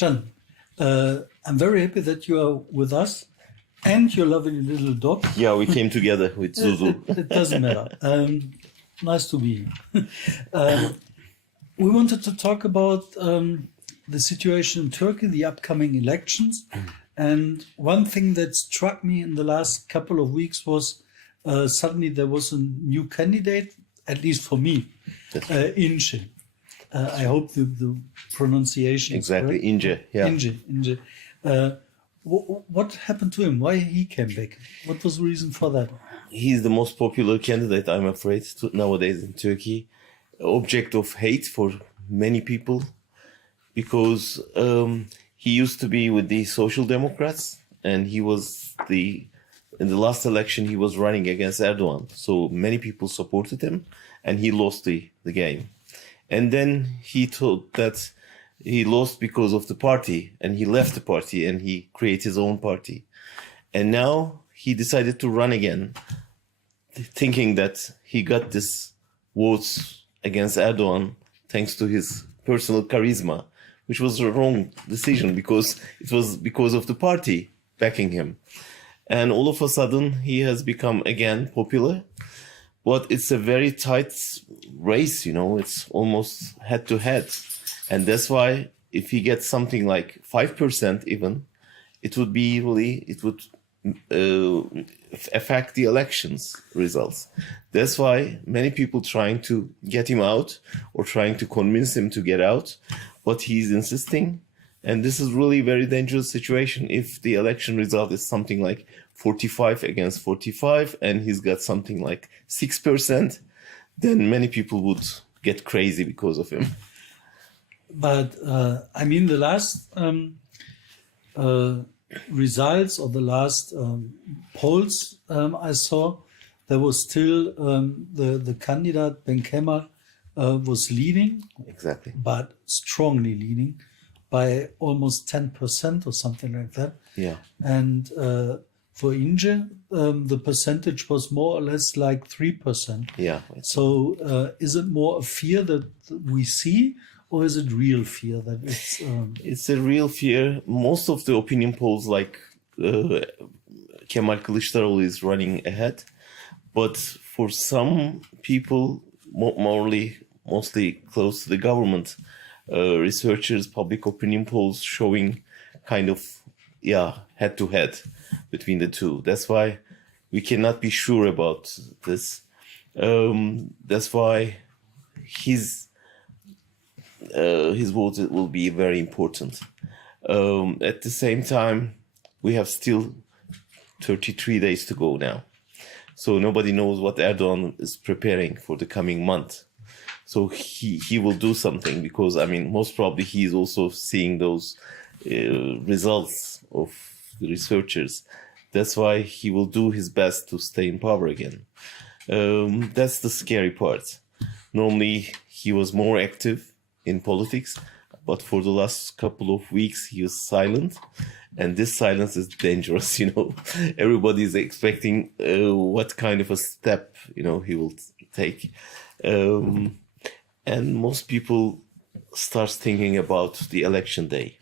Can, I'm very happy that you are with us and your lovely little dog. Yeah, we came together with Zuzu. It doesn't matter. Nice to be here. We wanted to talk about the situation in Turkey, the upcoming elections. And one thing that struck me in the last couple of weeks was suddenly there was a new candidate, at least for me, Ince. I hope the pronunciation exactly, is correct. Ince, yeah. Ince. What happened to him? Why he came back? What was the reason for that? He's the most popular candidate, I'm afraid, nowadays in Turkey. Object of hate for many people because he used to be with the Social Democrats and he was in the last election he was running against Erdoğan. So many people supported him and he lost the game. And then he thought that he lost because of the party and he left the party and he created his own party. And now he decided to run again, thinking that he got this votes against Erdoğan thanks to his personal charisma, which was a wrong decision because it was because of the party backing him. And all of a sudden he has become again popular. But it's a very tight race, you know, it's almost head to head. And that's why if he gets something like 5% even, it would affect the elections results. That's why many people trying to get him out or trying to convince him to get out, but he's insisting. And this is really a very dangerous situation. If the election result is something like 45 against 45 and he's got something like 6%, then many people would get crazy because of him. But I mean, the last results or the last polls I saw, there was still the candidate Ben Kemal was leading, exactly, but strongly leading by almost 10% or something like that. Yeah. And for Ince, the percentage was more or less like 3%. Yeah. So is it more a fear that we see, or is it real fear that it's... It's a real fear. Most of the opinion polls, like Kemal Kılıçdaroğlu is running ahead. But for some people, mostly close to the government, researchers, public opinion polls showing kind of, head-to-head between the two. That's why we cannot be sure about this. That's why his vote will be very important. At the same time, we have still 33 days to go now. So nobody knows what Erdoğan is preparing for the coming month. So he will do something because, I mean, most probably he is also seeing those results of the researchers. That's why he will do his best to stay in power again. That's the scary part. Normally, he was more active in politics, but for the last couple of weeks, he was silent. And this silence is dangerous, you know. Everybody is expecting what kind of a step, you know, he will take. And most people start thinking about the election day.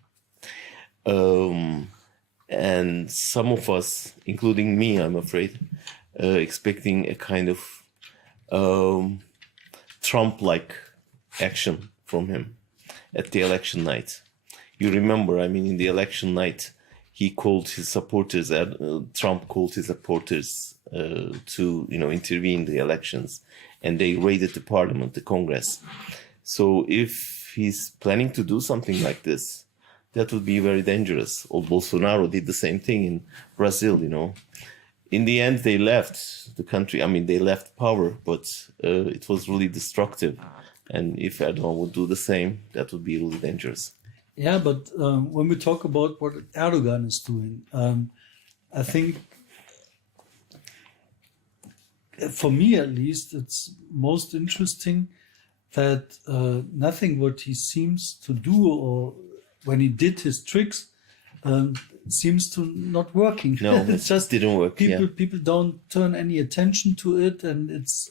And some of us, including me, I'm afraid, expecting a kind of Trump-like action from him at the election night. You remember, I mean, in the election night, he called his supporters, Trump called his supporters to, you know, intervene in the elections, and they raided the parliament, the Congress. So if he's planning to do something like this, that would be very dangerous. Or Bolsonaro did the same thing in Brazil, you know. In the end, they left the country. I mean, they left power, but it was really destructive. And if Erdoğan would do the same, that would be really dangerous. Yeah, but when we talk about what Erdoğan is doing, I think, for me at least, it's most interesting that nothing what he seems to do, or when he did his tricks, seems to not working. No, it just didn't work. People don't turn any attention to it, and it's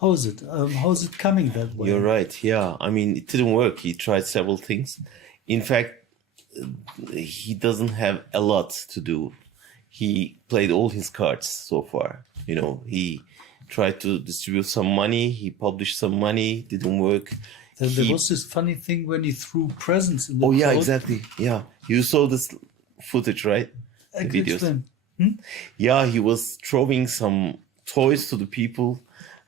how is it coming that way? You're right. Yeah, I mean, it didn't work. He tried several things. In fact, he doesn't have a lot to do. He played all his cards so far. You know, he tried to distribute some money. He published some money. Didn't work. Then there was this funny thing when he threw presents in the Oh yeah, crowd. exactly. Yeah, you saw this footage, right? I The can videos. explain. Yeah, he was throwing some toys to the people,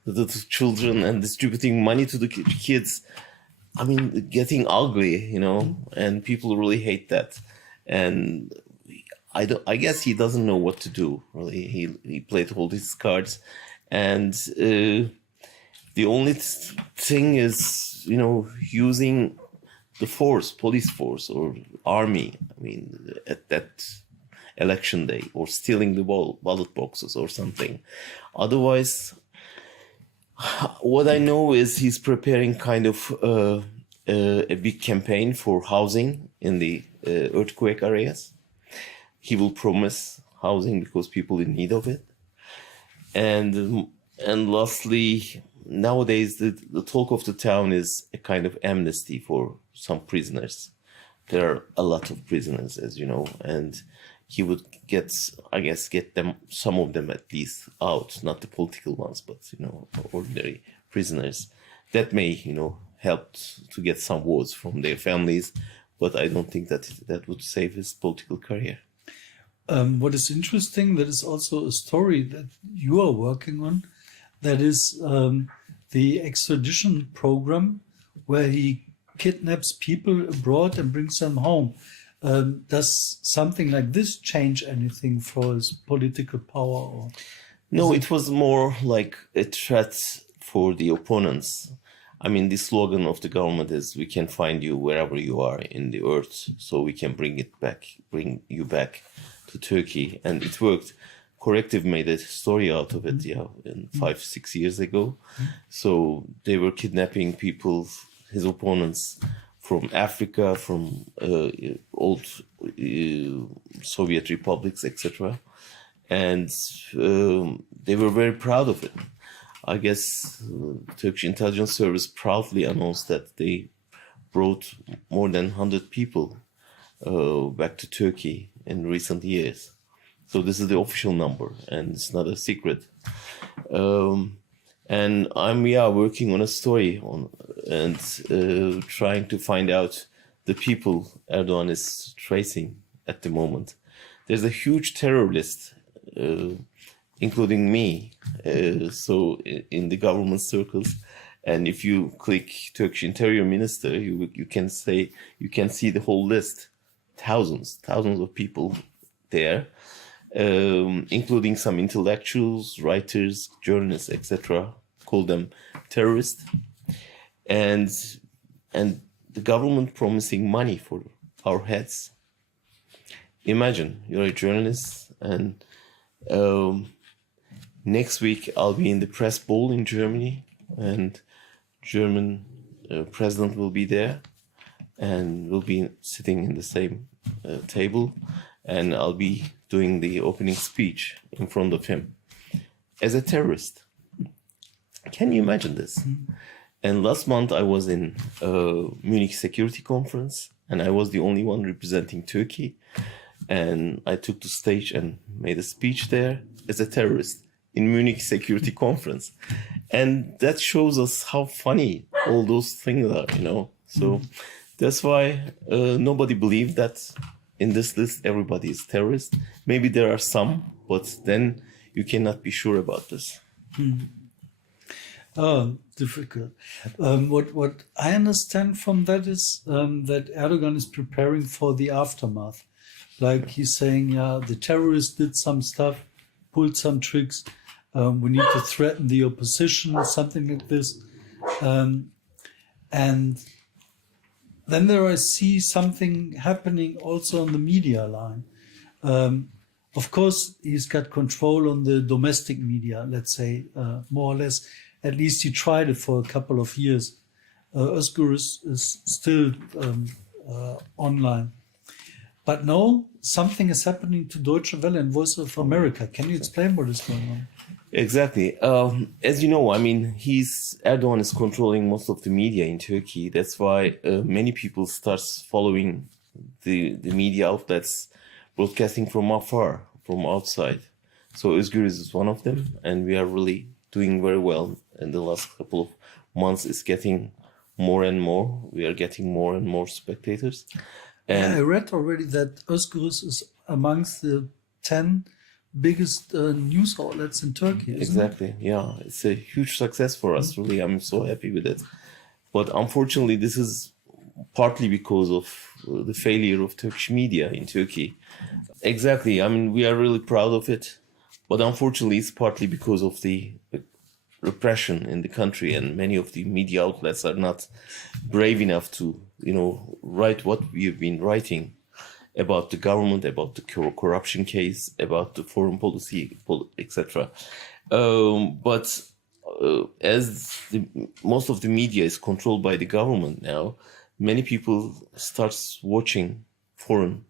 the children, and distributing money to the kids. I mean, getting ugly, you know, and people really hate that. And I guess he doesn't know what to do. Really, he played all his cards, and the only thing is, you know, using the force, police force or army. I mean, at that election day, or stealing the ballot boxes or something. Otherwise, what I know is he's preparing kind of a big campaign for housing in the earthquake areas. He will promise housing because people in need of it. And lastly, nowadays the talk of the town is a kind of amnesty for some prisoners. There are a lot of prisoners, as you know, and he would get them, some of them at least, out, not the political ones, but, you know, ordinary prisoners. That may, you know, help to get some votes from their families, but I don't think that would save his political career. What is interesting, that is also a story that you are working on, that is the extradition program where he kidnaps people abroad and brings them home. Does something like this change anything for his political power? Or no, it was more like a threat for the opponents. I mean, the slogan of the government is, "We can find you wherever you are in the earth, so we can bring you back to Turkey." And it worked. Corrective made a story out of it, yeah, 5-6 years ago. So they were kidnapping people, his opponents, from Africa, from old Soviet republics, etc. And they were very proud of it. I guess Turkish intelligence service proudly announced that they brought more than 100 people back to Turkey in recent years. So this is the official number, and it's not a secret. And I'm working on a story and trying to find out the people Erdoğan is tracing at the moment. There's a huge terror list, including me, so in the government circles. And if you click Turkish Interior Minister, you can see the whole list, thousands of people there, including some intellectuals, writers, journalists, etc. Call them terrorists, and the government promising money for our heads. Imagine you're a journalist, and next week I'll be in the press bowl in Germany, and German president will be there, and we'll be sitting in the same table, and I'll be doing the opening speech in front of him as a terrorist. Can you imagine this? And last month I was in Munich Security Conference, and I was the only one representing Turkey. And I took the stage and made a speech there as a terrorist in Munich Security Conference. And that shows us how funny all those things are, you know. So that's why nobody believed that in this list everybody is terrorist. Maybe there are some, but then you cannot be sure about this. Oh, difficult. What I understand from that is that Erdogan is preparing for the aftermath. Like he's saying, yeah, the terrorists did some stuff, pulled some tricks. We need to threaten the opposition, something like this. And then there I see something happening also on the media line. Of course, he's got control on the domestic media, let's say, more or less. At least he tried it for a couple of years. Özgür is still online. But now something is happening to Deutsche Welle and Voice of America. Can you explain what is going on? Exactly. As you know, I mean, Erdoğan is controlling most of the media in Turkey. That's why many people start following the media outlets broadcasting from afar, from outside. So Özgürüz is one of them, and we are really doing very well. In the last couple of months, it's getting more and more. We are getting more and more spectators. And I read already that Özgürüz is amongst the 10 biggest news outlets in Turkey, isn't exactly, yeah, it's a huge success for us. Really, I'm so happy with it. But unfortunately, this is partly because of the failure of Turkish media in Turkey. Exactly, I mean, we are really proud of it. But unfortunately, it's partly because of the repression in the country, and many of the media outlets are not brave enough to, write what we have been writing about the government, about the corruption case, about the foreign policy, etc. But as most of the media is controlled by the government now, many people start watching foreign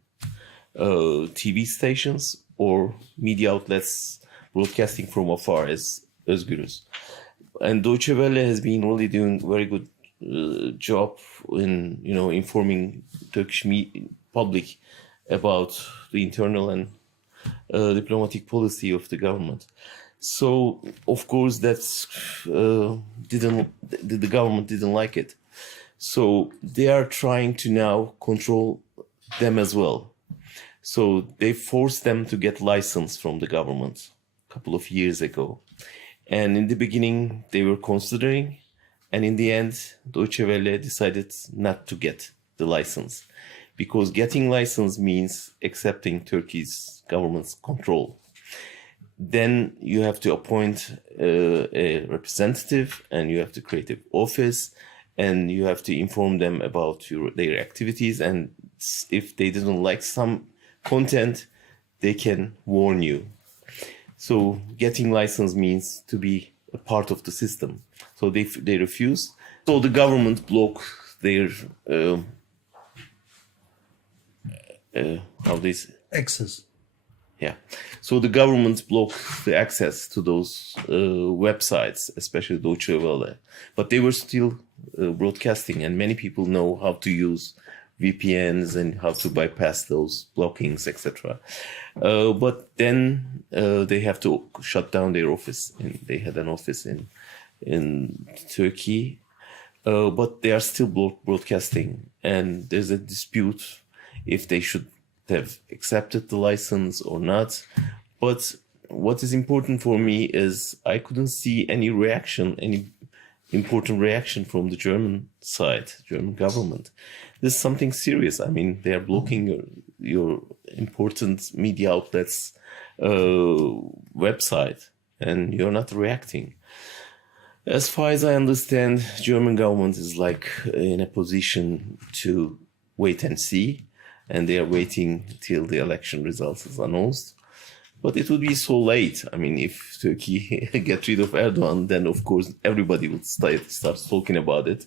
TV stations or media outlets broadcasting from afar as Özgürüz. And Deutsche Welle has been really doing a very good job in, informing Turkish public about the internal and diplomatic policy of the government. So, of course, the government didn't like it. So they are trying to now control them as well. So they forced them to get license from the government a couple of years ago. And in the beginning, they were considering, and in the end, Deutsche Welle decided not to get the license, because getting license means accepting Turkey's government's control. Then you have to appoint a representative, and you have to create an office, and you have to inform them about their activities. And if they didn't like some content, they can warn you. So getting license means to be a part of the system. So they refuse. So the government blocked their access. Yeah. So the government blocked the access to those websites, especially Deutsche Welle. But they were still broadcasting, and many people know how to use VPNs and how to bypass those blockings, etc. But then they have to shut down their office. And they had an office in Turkey, but they are still broadcasting. And there's a dispute if they should have accepted the license or not. But what is important for me is I couldn't see any important reaction from the German side, German government. This is something serious. I mean, they are blocking your important media outlets' website, and you're not reacting. As far as I understand, German government is in a position to wait and see, and they are waiting till the election results is announced. But it would be so late. I mean, if Turkey gets rid of Erdoğan, then of course everybody would start talking about it.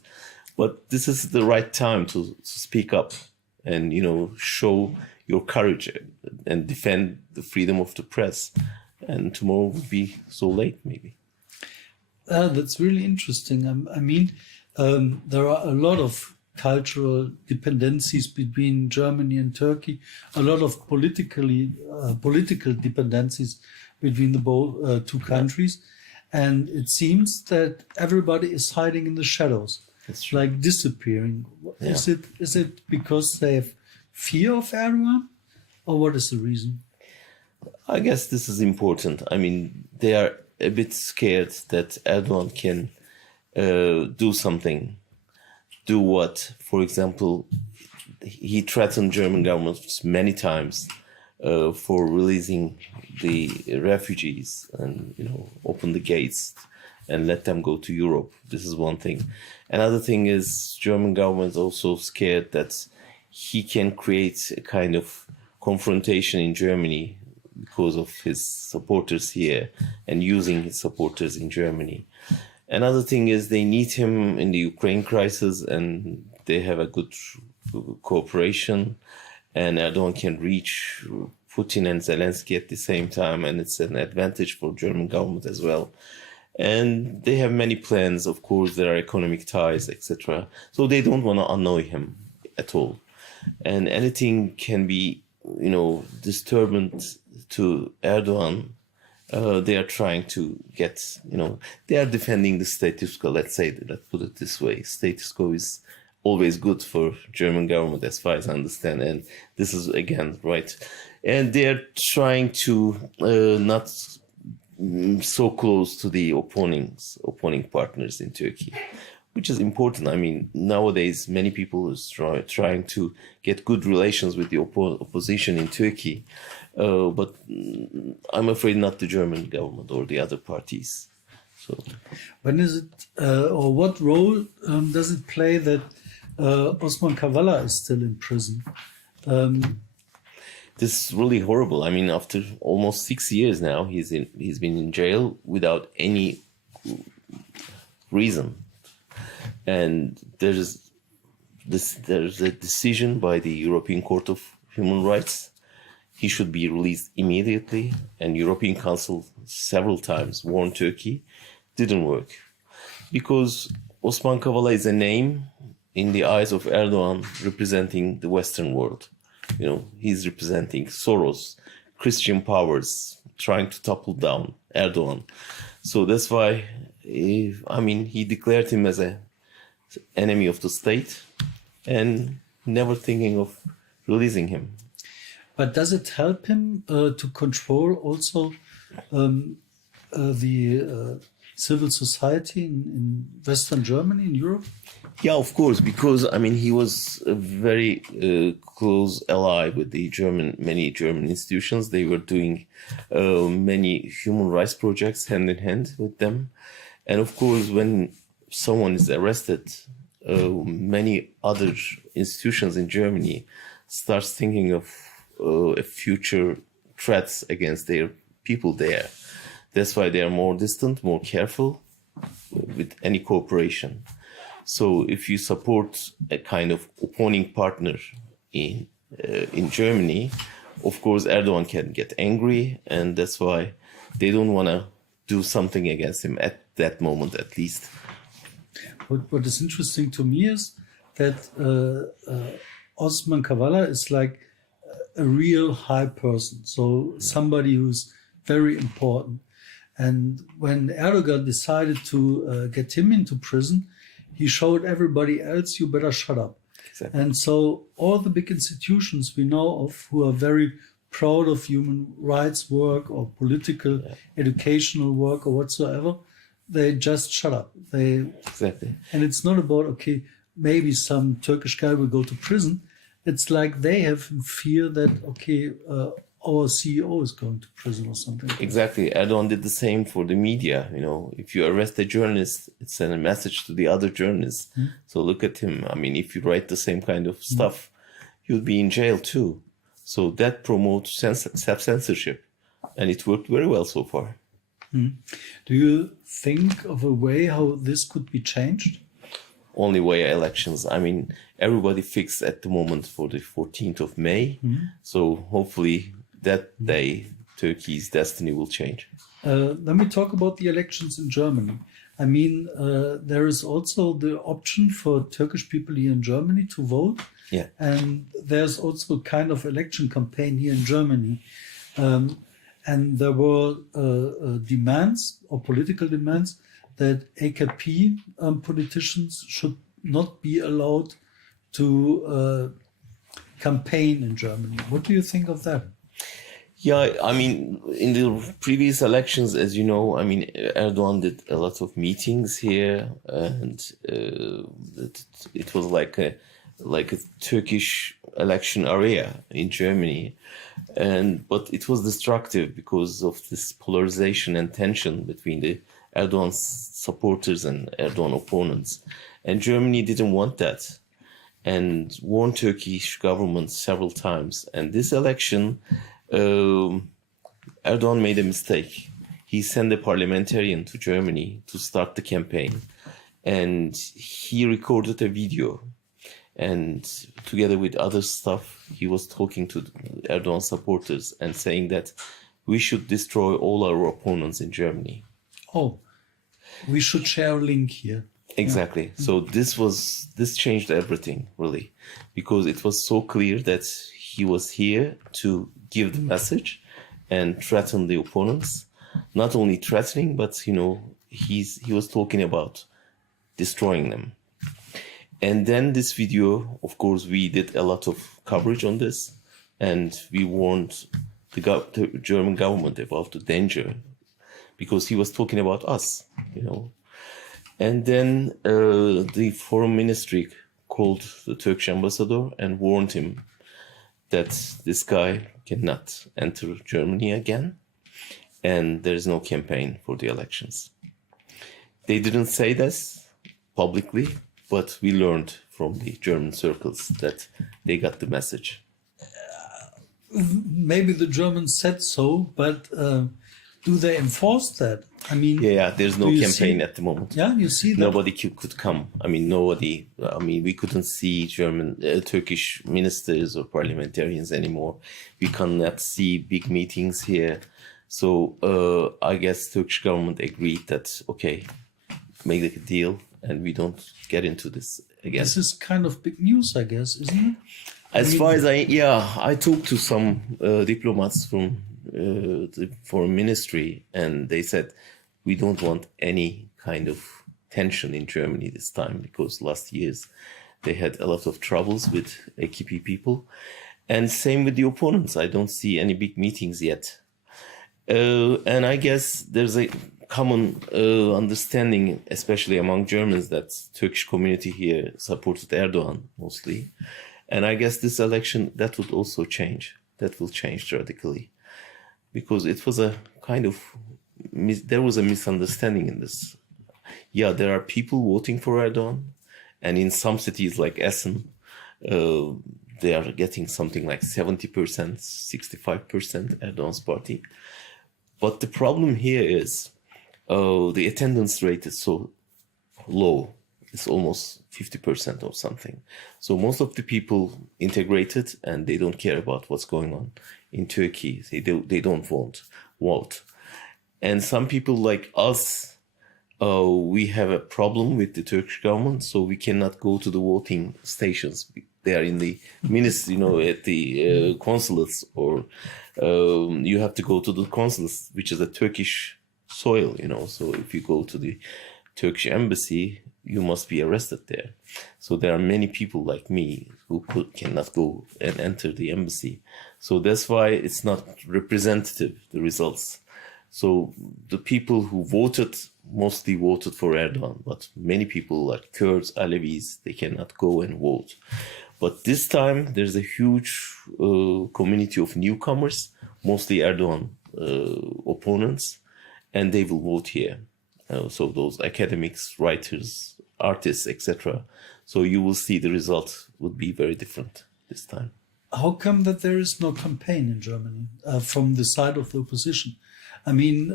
But this is the right time to speak up and, show your courage and defend the freedom of the press. And tomorrow would be so late, maybe. That's really interesting. I mean, there are a lot of cultural dependencies between Germany and Turkey, a lot of political dependencies between the two countries. And it seems that everybody is hiding in the shadows. It's like disappearing. Yeah. Is it because they have fear of Erdoğan, or what is the reason? I guess this is important. I mean, they are a bit scared that Erdoğan can do something. Do what? For example, he threatened German governments many times for releasing the refugees and, open the gates and let them go to Europe. This is one thing. Another thing is German government is also scared that he can create a kind of confrontation in Germany because of his supporters here and using his supporters in Germany. Another thing is they need him in the Ukraine crisis, and they have a good cooperation, and Erdoğan can reach Putin and Zelensky at the same time, and it's an advantage for German government as well. And they have many plans, of course, there are economic ties, etc. So they don't want to annoy him at all. And anything can be, disturbance to Erdoğan. They are trying to get, they are defending the status quo. Let's put it this way. Status quo is always good for German government, as far as I understand. And this is, again, right. And they are trying to not so close to the opposing partners in Turkey, which is important. I mean, nowadays, many people are trying to get good relations with the opposition in Turkey. But I'm afraid not the German government or the other parties. So, when is it, or what role does it play that Osman Kavala is still in prison? This is really horrible. I mean, after almost 6 years now, he's been in jail without any reason, and there's a decision by the European Court of Human Rights. He should be released immediately, and European Council several times warned Turkey. Didn't work, because Osman Kavala is a name in the eyes of Erdoğan representing the Western world. He's representing Soros, Christian powers, trying to topple down Erdoğan. So that's why, he declared him as an enemy of the state and never thinking of releasing him. But does it help him to control also the civil society in Western Germany, in Europe? Yeah, of course, because he was a very close ally with the many German institutions. They were doing many human rights projects hand in hand with them, and of course, when someone is arrested, many other institutions in Germany starts thinking of future threats against their people there. That's why they are more distant, more careful with any cooperation. So if you support a kind of opposing partner in Germany, of course Erdoğan can get angry, and that's why they don't want to do something against him at that moment, at least. What is interesting to me is that Osman Kavala is like a real high person, so somebody who's very important. And when Erdogan decided to get him into prison, he showed everybody else, you better shut up. Exactly. And so all the big institutions we know of who are very proud of human rights work or political, educational work or whatsoever, they just shut up. Exactly. And it's not about, okay, maybe some Turkish guy will go to prison. It's like they have fear that, okay, our CEO is going to prison or something. Exactly. Erdoğan did the same for the media. If you arrest a journalist, it sends a message to the other journalists. So look at him. If you write the same kind of stuff, you'll be in jail too. So that promotes self-censorship. And it worked very well so far. Do you think of a way how this could be changed? Only way elections. Everybody fixed at the moment for the 14th of May. So hopefully that day, Turkey's destiny will change. Let me talk about the elections in Germany. There is also the option for Turkish people here in Germany to vote. Yeah. And there's also a kind of election campaign here in Germany. And there were demands or political demands that AKP politicians should not be allowed to campaign in Germany. What do you think of that? Yeah, in the previous elections, as you know, Erdoğan did a lot of meetings here, and it was like a Turkish election area in Germany, but it was destructive because of this polarization and tension between the Erdoğan supporters and Erdoğan opponents, and Germany didn't want that, and warned Turkish government several times. And this election, Erdoğan made a mistake. He sent a parliamentarian to Germany to start the campaign, and he recorded a video. And together with other stuff, he was talking to Erdogan supporters and saying that we should destroy all our opponents in Germany. Oh, we should share a link here. Exactly. Yeah. So this changed everything, really, because it was so clear that he was here to give the message and threaten the opponents. Not only threatening, but he was talking about destroying them. And then this video, of course, we did a lot of coverage on this, and we warned the German government about the danger, because he was talking about us, And then the foreign ministry called the Turkish ambassador and warned him that this guy cannot enter Germany again, and there is no campaign for the elections. They didn't say this publicly, but we learned from the German circles that they got the message. Maybe the Germans said so, but do they enforce that? I mean, yeah, there's no campaign at the moment. Yeah, you see that? Nobody could come. I mean, we couldn't see Turkish ministers or parliamentarians anymore. We cannot see big meetings here. So I guess Turkish government agreed that, okay, make a deal and we don't get into this again. This is kind of big news, I guess, isn't it? As far as I talked to some diplomats from the foreign ministry, and they said, we don't want any kind of tension in Germany this time, because last years they had a lot of troubles with AKP people. And same with the opponents. I don't see any big meetings yet. And I guess there's a common understanding, especially among Germans, that Turkish community here supported Erdoğan mostly. And I guess this election, that would also change. That will change radically. Because it was a kind of, there was a misunderstanding in this. Yeah, there are people voting for Erdoğan. And in some cities like Essen, they are getting something like 70%, 65% Erdoğan's party. But the problem here is the attendance rate is so low. It's almost 50% or something. So most of the people integrated and they don't care about what's going on in Turkey. They don't vote. And some people like us, we have a problem with the Turkish government, so we cannot go to the voting stations. They are in the ministry, at the consulates, or you have to go to the consulates, which is a Turkish soil, So if you go to the Turkish embassy, you must be arrested there. So there are many people like me who cannot go and enter the embassy. So that's why it's not representative, the results. So the people who voted mostly voted for Erdoğan, but many people like Kurds, Alevis, they cannot go and vote. But this time there's a huge community of newcomers, mostly Erdoğan opponents, and they will vote here. So those academics, writers, artists, etc. So you will see the result would be very different this time. How come that there is no campaign in Germany from the side of the opposition? I mean,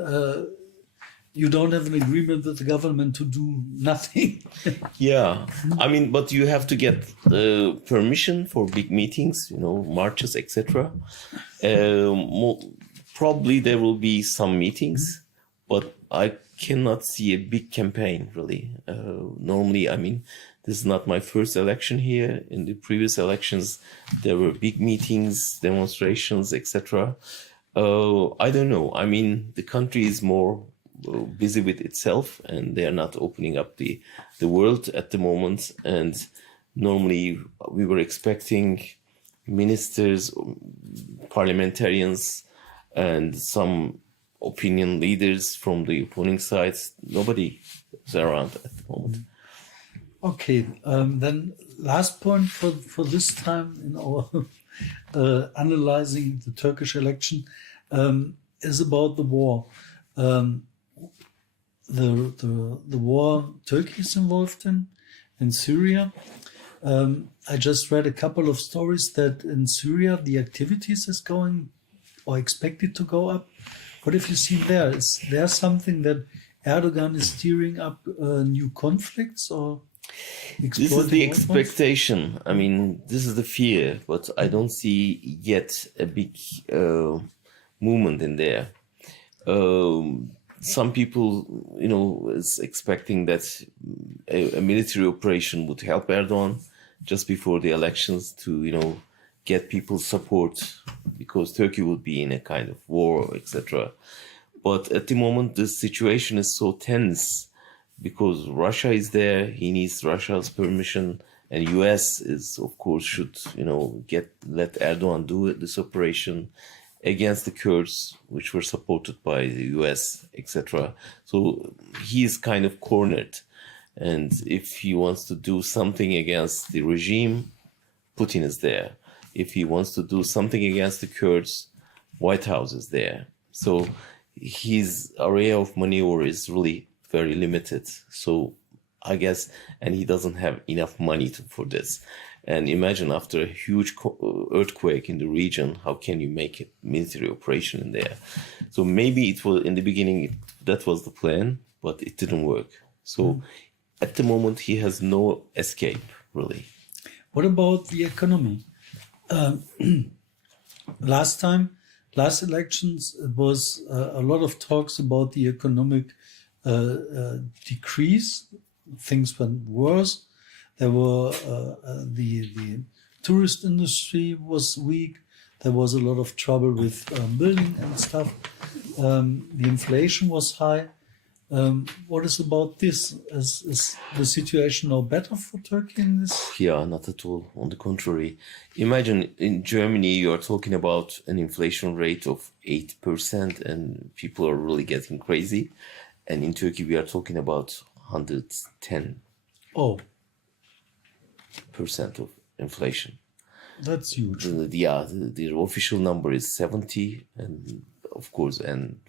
you don't have an agreement with the government to do nothing. Yeah, I mean, but you have to get permission for big meetings, marches, etc. Probably there will be some meetings, but I cannot see a big campaign, really. Normally, I mean, this is not my first election here. In the previous elections, there were big meetings, demonstrations, etc. I don't know. I mean, the country is more busy with itself, and they are not opening up the world at the moment. And normally, we were expecting ministers, parliamentarians, and some opinion leaders from the opposing sides. Nobody is around at the moment. Okay, then last point for this time in our analyzing the Turkish election is about the war. The war Turkey is involved in Syria. I just read a couple of stories that in Syria the activities is going or expected to go up. What have you seen there? Is there something that Erdogan is steering up new conflicts, or? This is the exploiting old ones? expectation. I mean, this is the fear, but I don't see yet a big movement in there. Some people, is expecting that a military operation would help Erdoğan just before the elections to, get people's support because Turkey would be in a kind of war, etc. But at the moment, the situation is so tense because Russia is there. He needs Russia's permission, and US is, of course, should let Erdoğan do this operation against the Kurds, which were supported by the US, etc. So he is kind of cornered, and if he wants to do something against the regime, Putin is there. If he wants to do something against the Kurds, White House is there. So his area of maneuver is really very limited. So I guess, and he doesn't have enough money for this. And imagine after a huge earthquake in the region, how can you make a military operation in there? So maybe it was in the beginning, that was the plan, but it didn't work. So at the moment, he has no escape, really. What about the economy? Last elections, it was a lot of talks about the economic decrease. Things went worse. There were the tourist industry was weak. There was a lot of trouble with building and stuff. The inflation was high. What is about this? Is the situation now better for Turkey in this? Yeah, not at all. On the contrary. Imagine in Germany, you are talking about an inflation rate of 8% and people are really getting crazy. And in Turkey, we are talking about 110% Oh, of inflation. that's huge. The official number is 70, and of course, and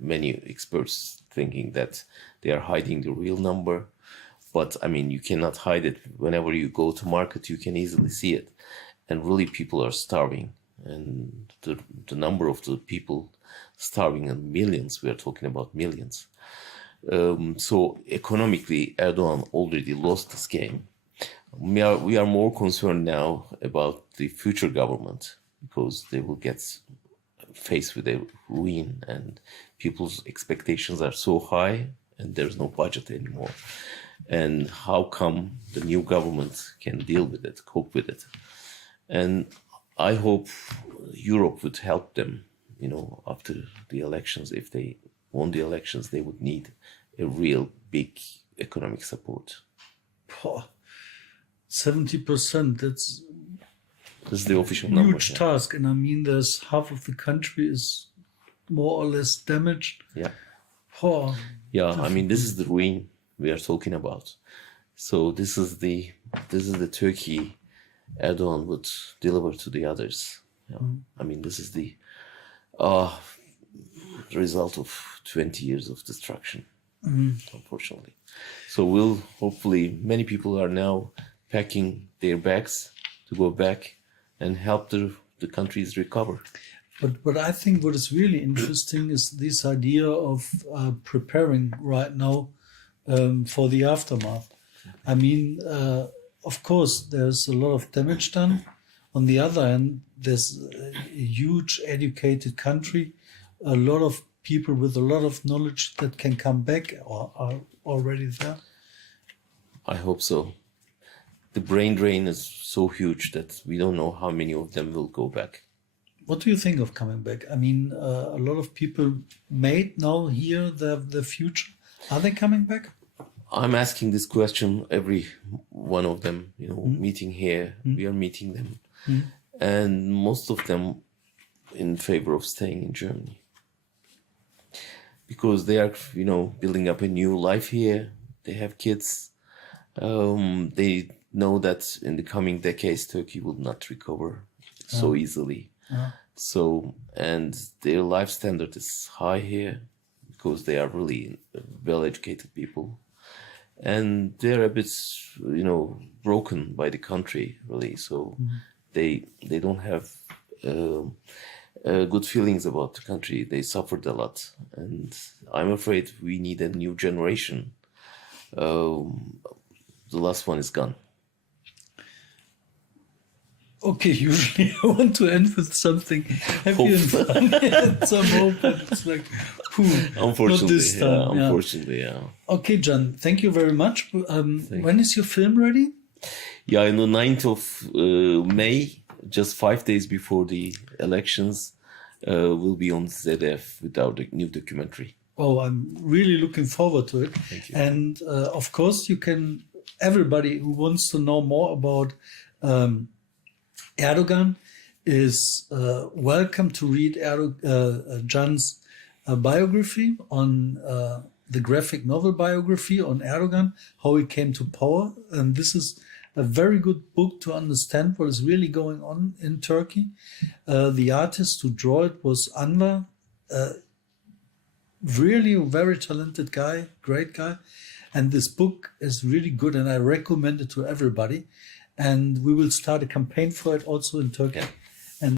many experts thinking that they are hiding the real number. But I mean, you cannot hide it. Whenever you go to market, you can easily see it. And really, people are starving. And the number of the people starving in millions, we are talking about millions. So economically, Erdoğan already lost this game. We are more concerned now about the future government because they will get faced with a ruin and people's expectations are so high and there's no budget anymore. And how come the new government can deal with it, cope with it? And I hope Europe would help them, after the elections. If they won the elections, they would need a real big economic support. 70%, that's This is the official a number. huge task. And I mean, there's half of the country is more or less damaged. Yeah. Oh, Yeah, I mean, this is the ruin we are talking about. So this is the Turkey Erdoğan would deliver to the others. Yeah. I mean, this is the result of 20 years of destruction, unfortunately. So hopefully many people are now packing their bags to go back and help the countries recover. But I think what is really interesting is this idea of preparing right now for the aftermath. I mean, of course, there's a lot of damage done. On the other hand, there's a huge educated country, a lot of people with a lot of knowledge that can come back or are already there. I hope so. The brain drain is so huge that we don't know how many of them will go back. What do you think of coming back? I mean, a lot of people made now here the future. Are they coming back? I'm asking this question every one of them, meeting here, we are meeting them. And most of them in favor of staying in Germany. Because they are, building up a new life here. They have kids. They know that in the coming decades, Turkey will not recover so easily. So, and their life standard is high here because they are really well-educated people. And they're a bit, broken by the country, really. So they don't have good feelings about the country. They suffered a lot. And I'm afraid we need a new generation the last one is gone. Okay, usually I want to end with something happy and fun. Some hope, but it's like, Unfortunately, not this time. unfortunately, yeah. Okay, Can, thank you very much. When is your film ready? Yeah, on the 9th of May, just 5 days before the elections, will be on ZDF with our new documentary. Oh, I'm really looking forward to it. Thank you. And of course, everybody who wants to know more about Erdogan is welcome to read Can's biography on the graphic novel biography on Erdogan, how he came to power. And this is a very good book to understand what is really going on in Turkey. The artist who drew it was Anwar, really a very talented guy, great guy. And this book is really good and I recommend it to everybody. And we will start a campaign for it also in Turkey. Yeah.